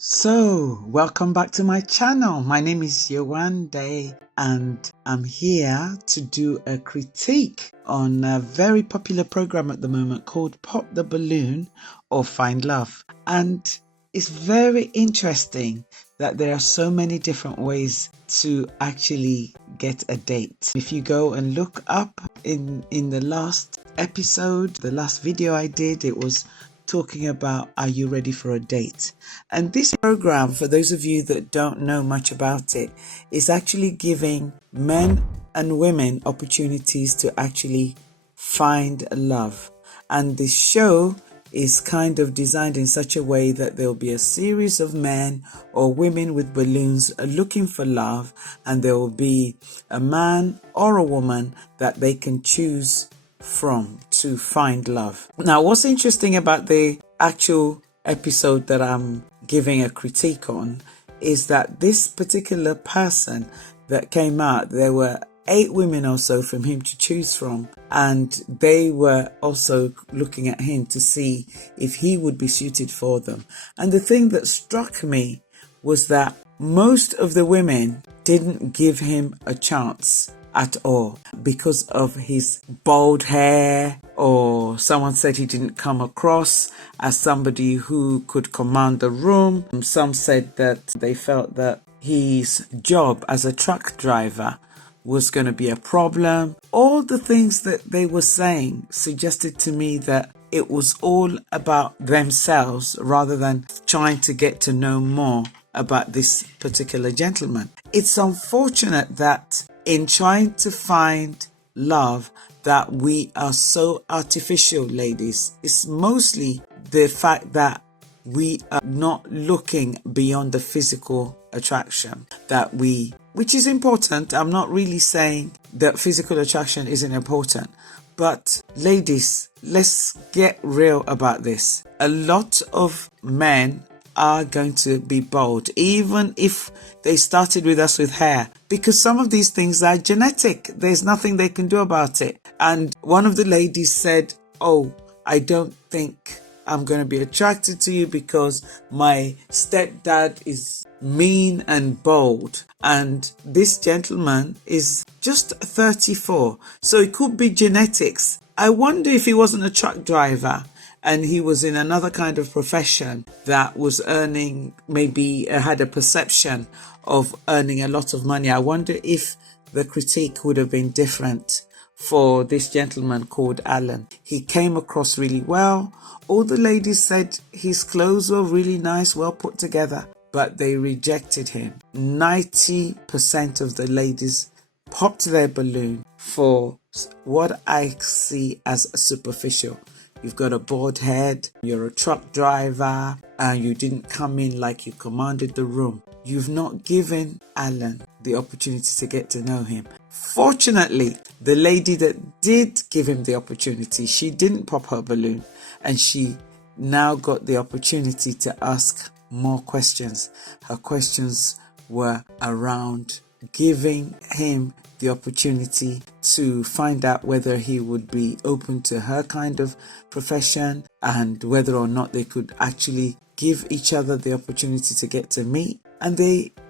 So, welcome back to my channel. My name is Yewande and I'm here to do a critique on a very popular program at the moment called Pop the Balloon or Find Love. And it's very interesting that there are so many different ways to actually get a date. If you go and look up in the last episode, the last video I did, it was talking about are you ready for a date? And this program, for those of you that don't know much about it, is actually giving men and women opportunities to actually find love. And this show is kind of designed in such a way that there'll be a series of men or women with balloons looking for love, and there will be a man or a woman that they can choose from to find love. Now, what's interesting about the actual episode that I'm giving a critique on is that this particular person that came out, there were 8 women or so from him to choose from, and they were also looking at him to see if he would be suited for them. And the thing that struck me was that most of the women didn't give him a chance at all because of his bald hair, or someone said he didn't come across as somebody who could command the room. Some said that they felt that his job as a truck driver was going to be a problem. All the things that they were saying suggested to me that it was all about themselves rather than trying to get to know more about this particular gentleman. It's unfortunate that in trying to find love that we are so artificial, ladies. It's mostly the fact that we are not looking beyond the physical attraction which is important. I'm not really saying that physical attraction isn't important, but ladies, let's get real about this. A lot of men are going to be bold, even if they started with us with hair, because some of these things are genetic. There's nothing they can do about it. And one of the ladies said, "Oh, I don't think I'm going to be attracted to you because my stepdad is mean and bold." And this gentleman is just 34, so it could be genetics. I wonder if he wasn't a truck driver and he was in another kind of profession that was earning, maybe had a perception of earning a lot of money. I wonder if the critique would have been different for this gentleman called Alan. He came across really well. All the ladies said his clothes were really nice, well put together, but they rejected him. 90% of the ladies popped their balloon for what I see as superficial. You've got a bald head, you're a truck driver, and you didn't come in like you commanded the room. You've not given Alan the opportunity to get to know him. Fortunately, the lady that did give him the opportunity, she didn't pop her balloon, and she now got the opportunity to ask more questions. Her questions were around giving him the opportunity to find out whether he would be open to her kind of profession and whether or not they could actually give each other the opportunity to get to meet. And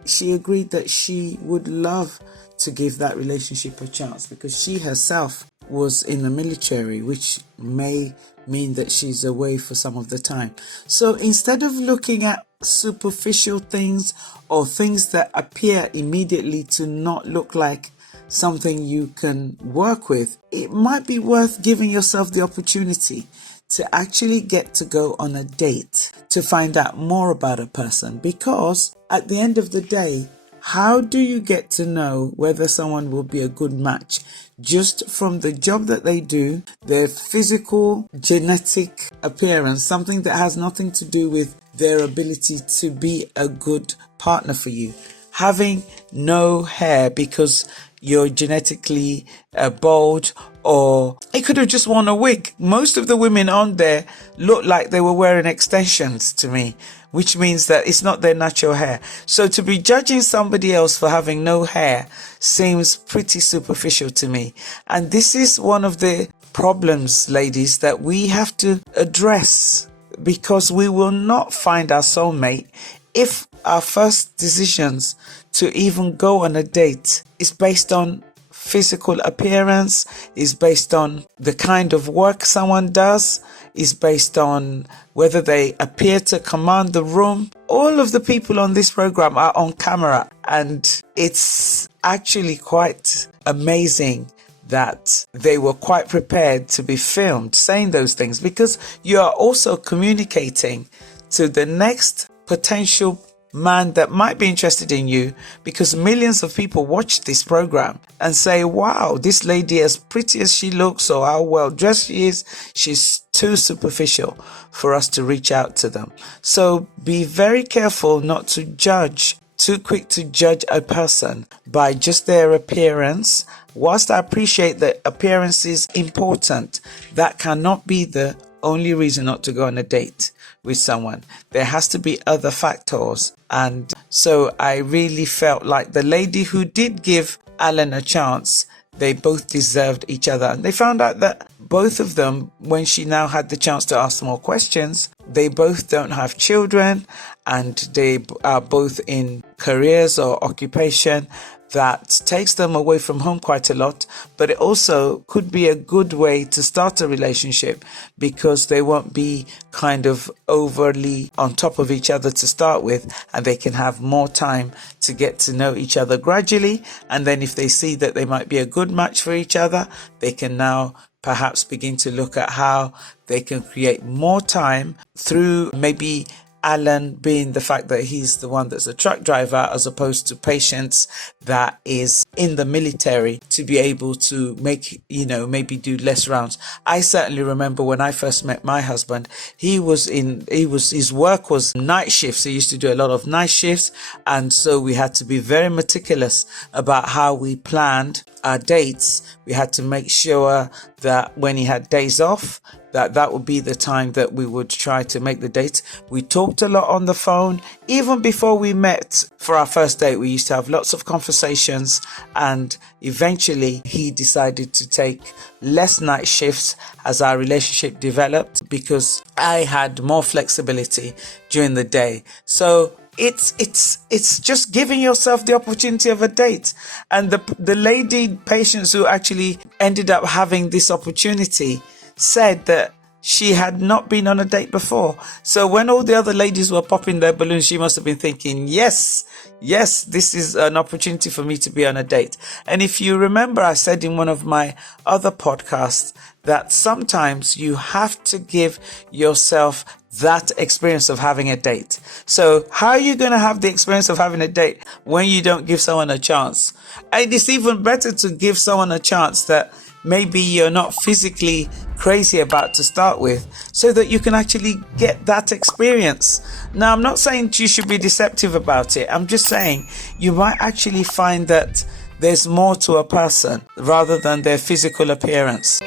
she agreed that she would love to give that relationship a chance because she herself was in the military, which may mean that she's away for some of the time. So instead of looking at superficial things or things that appear immediately to not look like something you can work with, it might be worth giving yourself the opportunity to actually get to go on a date to find out more about a person. Because at the end of the day, how do you get to know whether someone will be a good match? Just from the job that they do, their physical, genetic appearance, something that has nothing to do with their ability to be a good partner for you. Having no hair because you're genetically bald, or it could have just worn a wig. Most of the women on there look like they were wearing extensions to me, which means that it's not their natural hair. So to be judging somebody else for having no hair seems pretty superficial to me. And this is one of the problems, ladies, that we have to address, because we will not find our soulmate if our first decisions to even go on a date is based on physical appearance, is based on the kind of work someone does, is based on whether they appear to command the room. All of the people on this program are on camera, and it's actually quite amazing that they were quite prepared to be filmed saying those things, because you are also communicating to the next potential man that might be interested in you, because millions of people watch this program and say, wow, this lady, as pretty as she looks or how well dressed she is, she's too superficial for us to reach out to them. So be very careful not to judge, too quick to judge a person by just their appearance. Whilst I appreciate that appearance is important, that cannot be the only reason not to go on a date with someone. There has to be other factors. And so I really felt like the lady who did give Alan a chance, they both deserved each other. And they found out that both of them, when she now had the chance to ask more questions, they both don't have children, and they are both in careers or occupation that takes them away from home quite a lot. But it also could be a good way to start a relationship, because they won't be kind of overly on top of each other to start with, and they can have more time to get to know each other gradually. And then if they see that they might be a good match for each other, they can now perhaps begin to look at how they can create more time through maybe Alan being the fact that he's the one that's a truck driver, as opposed to Patience that is in the military, to be able to make, maybe do less rounds. I certainly remember when I first met my husband, his work was night shifts. He used to do a lot of night shifts. And so we had to be very meticulous about how we planned our dates. We had to make sure that when he had days off, that would be the time that we would try to make the dates. We talked a lot on the phone. Even before we met for our first date, we used to have lots of conversations, and eventually he decided to take less night shifts as our relationship developed, because I had more flexibility during the day. So it's just giving yourself the opportunity of a date. And the lady Patience who actually ended up having this opportunity said that she had not been on a date before. So when all the other ladies were popping their balloons, she must have been thinking, yes, this is an opportunity for me to be on a date. And if you remember, I said in one of my other podcasts that sometimes you have to give yourself that experience of having a date. So how are you going to have the experience of having a date when you don't give someone a chance? And it's even better to give someone a chance that maybe you're not physically crazy about to start with, so that you can actually get that experience. Now, I'm not saying you should be deceptive about it. I'm just saying you might actually find that there's more to a person rather than their physical appearance.